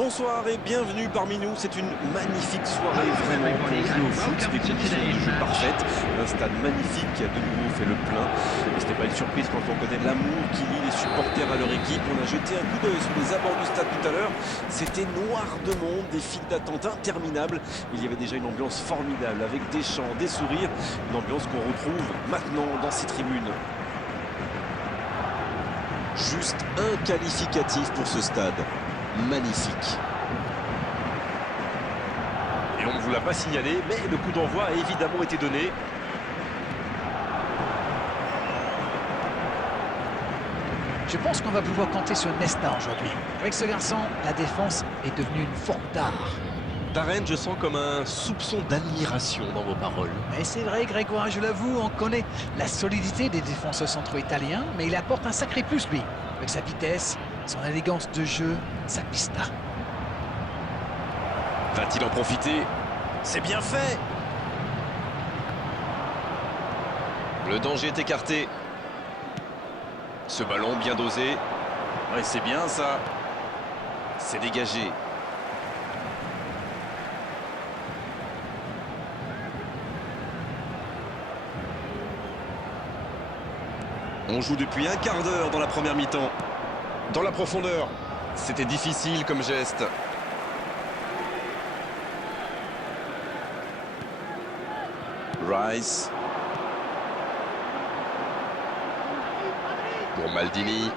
Bonsoir et bienvenue parmi nous. C'est une magnifique soirée vraiment pour jouer au foot. Des conditions de jeu parfaites. Un stade magnifique qui a de nouveau fait le plein. Et ce n'est pas une surprise quand on connaît l'amour qui lie les supporters à leur équipe. On a jeté un coup d'œil sur les abords du stade tout à l'heure. C'était noir de monde, des files d'attente interminables. Il y avait déjà une ambiance formidable avec des chants, des sourires. Une ambiance qu'on retrouve maintenant dans ces tribunes. Juste un qualificatif pour ce stade. Magnifique. Et on ne vous l'a pas signalé, mais le coup d'envoi a évidemment été donné. Je pense qu'on va pouvoir compter sur Nesta aujourd'hui. Avec ce garçon, la défense est devenue une forme d'art. Darren, je sens comme un soupçon d'admiration dans vos paroles. Mais c'est vrai, Grégoire, je l'avoue, on connaît la solidité des défenseurs centraux italiens, mais il apporte un sacré plus, lui. Avec sa vitesse, son élégance de jeu, sa pista. Va-t-il en profiter? C'est bien fait! Le danger est écarté. Ce ballon bien dosé. Ouais, c'est bien ça. C'est dégagé. On joue depuis un quart d'heure dans la première mi-temps. Dans la profondeur. C'était difficile comme geste. Rice. Pour Maldini.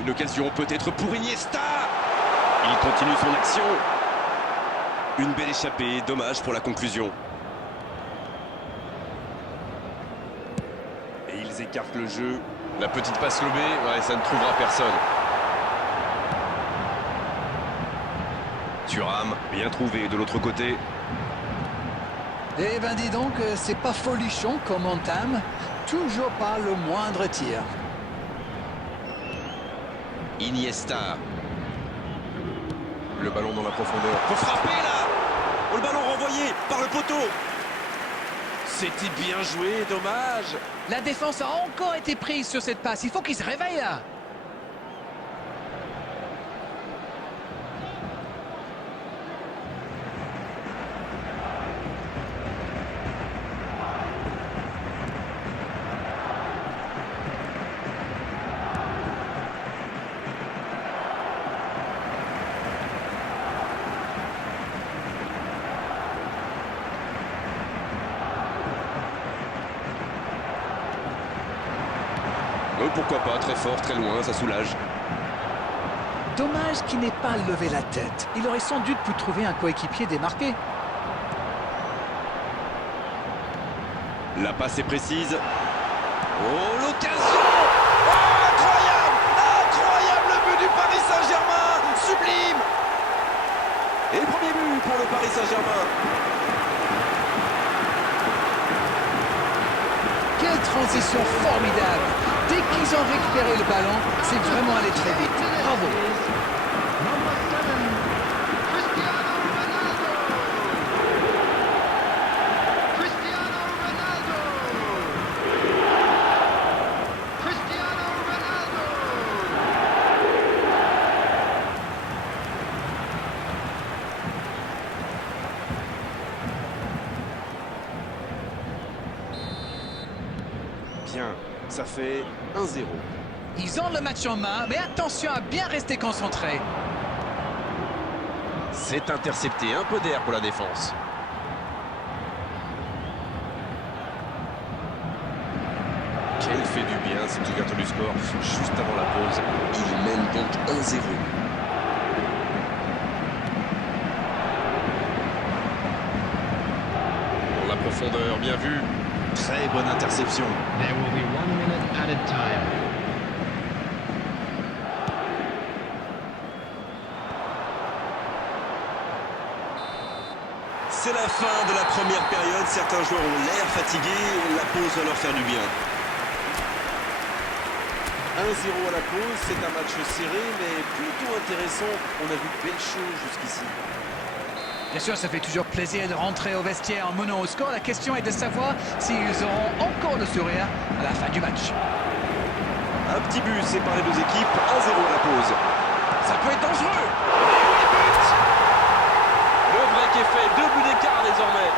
Une occasion peut-être pour Iniesta. Il continue son action. Une belle échappée, dommage pour la conclusion. Et ils écartent le jeu. La petite passe lobée, ouais, ça ne trouvera personne. Thuram, bien trouvé de l'autre côté. Eh ben dis donc, c'est pas folichon comme entame. Toujours pas le moindre tir. Iniesta. Le ballon dans la profondeur. Faut frapper là. Oh, le ballon renvoyé par le poteau. C'était bien joué, dommage. La défense a encore été prise sur cette passe. Il faut qu'il se réveille là. Pourquoi pas, très fort, très loin, ça soulage. Dommage qu'il n'ait pas levé la tête. Il aurait sans doute pu trouver un coéquipier démarqué. La passe est précise. Oh, l'occasion! Oh, incroyable! Incroyable le but du Paris Saint-Germain! Sublime! Et le premier but pour le Paris Saint-Germain. Quelle transition formidable! Dès qu'ils ont récupéré le ballon, c'est vraiment allé très vite. Bravo! Bien, ça fait 1-0. Ils ont le match en main, mais attention à bien rester concentré. C'est intercepté, un peu d'air pour la défense. Quel fait du bien cette ouverture du score juste avant la pause. Il mène donc 1-0. Dans la profondeur, bien vu. Très bonne interception. There will be 1 minute added time. C'est la fin de la première période. Certains joueurs ont l'air fatigués. La pause va leur faire du bien. 1-0 à la pause. C'est un match serré, mais plutôt intéressant. On a vu de belles choses jusqu'ici. Bien sûr, ça fait toujours plaisir de rentrer au vestiaire en menant au score. La question est de savoir s'ils auront encore le sourire à la fin du match. Un petit but séparé les deux équipes. 1-0 à la pause. Ça peut être dangereux. Et oui, but. Le break est fait, 2 buts d'écart désormais.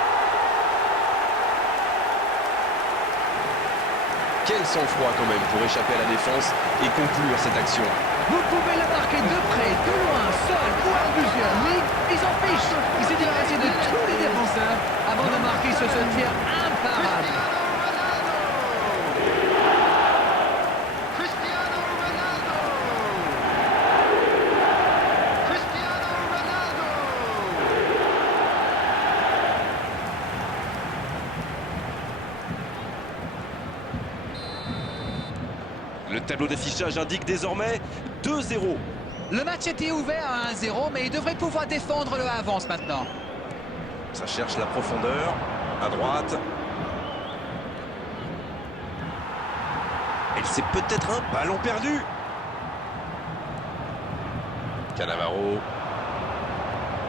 Quel sang-froid quand même pour échapper à la défense et conclure cette action. Vous pouvez la marquer de près, de loin, seul ou à plusieurs. Oui, ils s'en fichent. Il s'est débarrassé de tous les défenseurs avant de marquer ce tir imparable. Le tableau d'affichage indique désormais 2-0. Le match était ouvert à 1-0, mais il devrait pouvoir défendre le avance maintenant. Ça cherche la profondeur, à droite. Et c'est peut-être un ballon perdu. Cannavaro.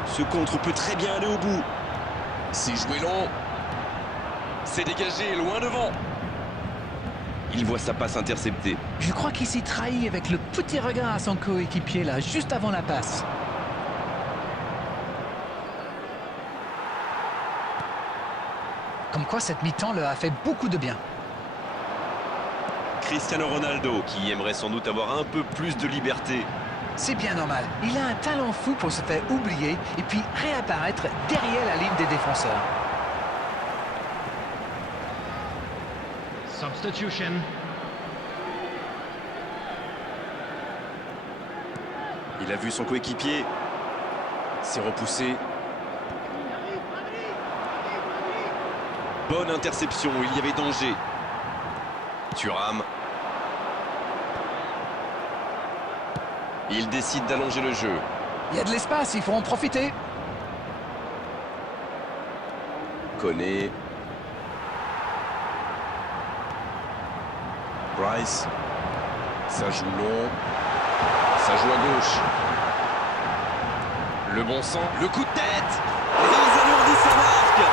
Ce contre peut très bien aller au bout. C'est joué long. C'est dégagé, loin devant. Il voit sa passe interceptée. Je crois qu'il s'est trahi avec le petit regard à son coéquipier là, juste avant la passe. Comme quoi cette mi-temps leur a fait beaucoup de bien. Cristiano Ronaldo, qui aimerait sans doute avoir un peu plus de liberté. C'est bien normal. Il a un talent fou pour se faire oublier et puis réapparaître derrière la ligne des défenseurs. Substitution. Il a vu son coéquipier. C'est repoussé. Bonne interception, il y avait danger. Thuram. Il décide d'allonger le jeu. Il y a de l'espace, il faut en profiter. Koné. Rice. Ça joue long. Ça joue à gauche. Le bon sang. Le coup de tête. Et ils alourdissent sa marque.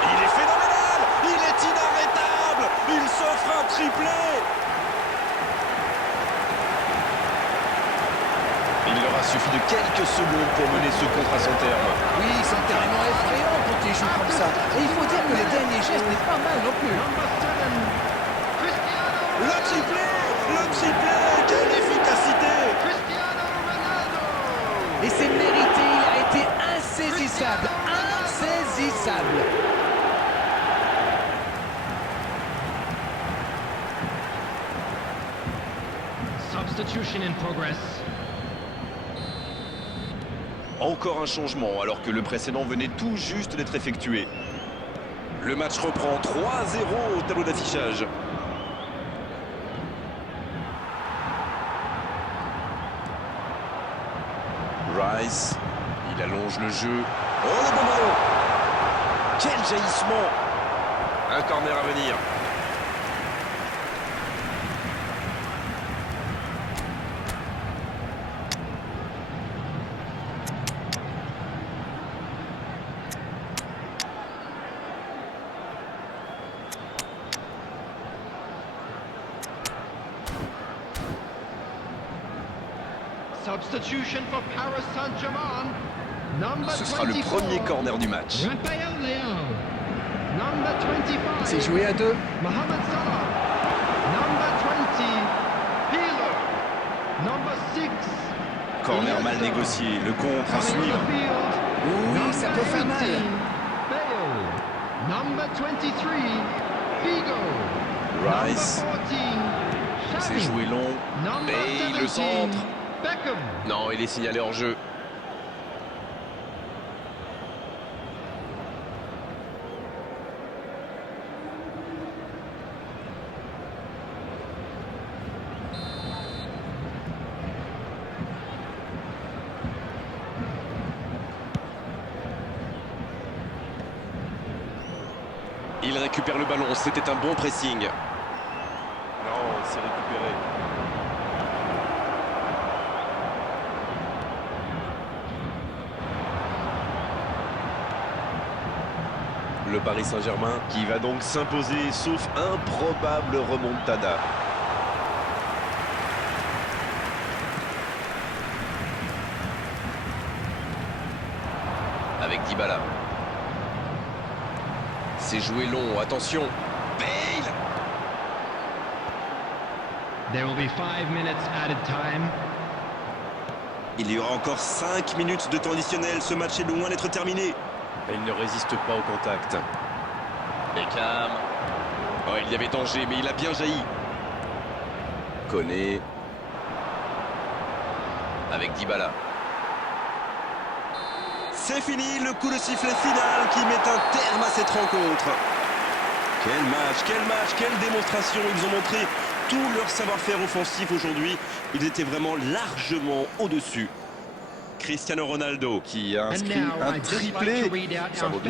Il est phénoménal. Il est inarrêtable. Il s'offre un triplé. Il leur a suffi de quelques secondes pour mener ce contre à son terme. Oui, ils sont carrément effrayants quand ils jouent comme ça. Et il faut dire que les derniers gestes n'est pas mal non plus. Le triplé. Quelle efficacité. Et c'est mérité, il a été insaisissable. Insaisissable. Substitution in progress. Encore un changement alors que le précédent venait tout juste d'être effectué. Le match reprend 3-0 au tableau d'affichage. Rice, il allonge le jeu. Oh le bon ballon. Quel jaillissement. Un corner à venir. Substitution for Paris Saint-Germain. Number Ce sera le 24. premier corner du match. Raphaël Léao. Number 25. C'est joué à deux. Mohamed Salah. Number 20. Pirlo. Number 6. Corner mal négocié. Le contre à suivre. Oui, ça peut faire mal. Bale. Number 23. Figo. Rice. Number 14. C'est Xavi. joué long. Number Et le 17. centre. Beckham. Non, il est signalé hors jeu. Il récupère le ballon, c'était un bon pressing. Non, c'est récupéré. Le Paris Saint-Germain qui va donc s'imposer, sauf improbable remontada. avec Dybala. C'est joué long, attention. Bale! There will be 5 minutes added time. Il y aura encore 5 minutes de temps additionnel. Ce match est loin d'être terminé. Il ne résiste pas au contact. Beckham. Oh, il y avait danger, mais il a bien jailli. Koné. Avec Dybala. C'est fini, le coup de sifflet final qui met un terme à cette rencontre. Quel match, quelle démonstration. Ils ont montré tout leur savoir-faire offensif aujourd'hui. Ils étaient vraiment largement au-dessus. Cristiano Ronaldo qui a inscrit un triplé. Ça vaut bien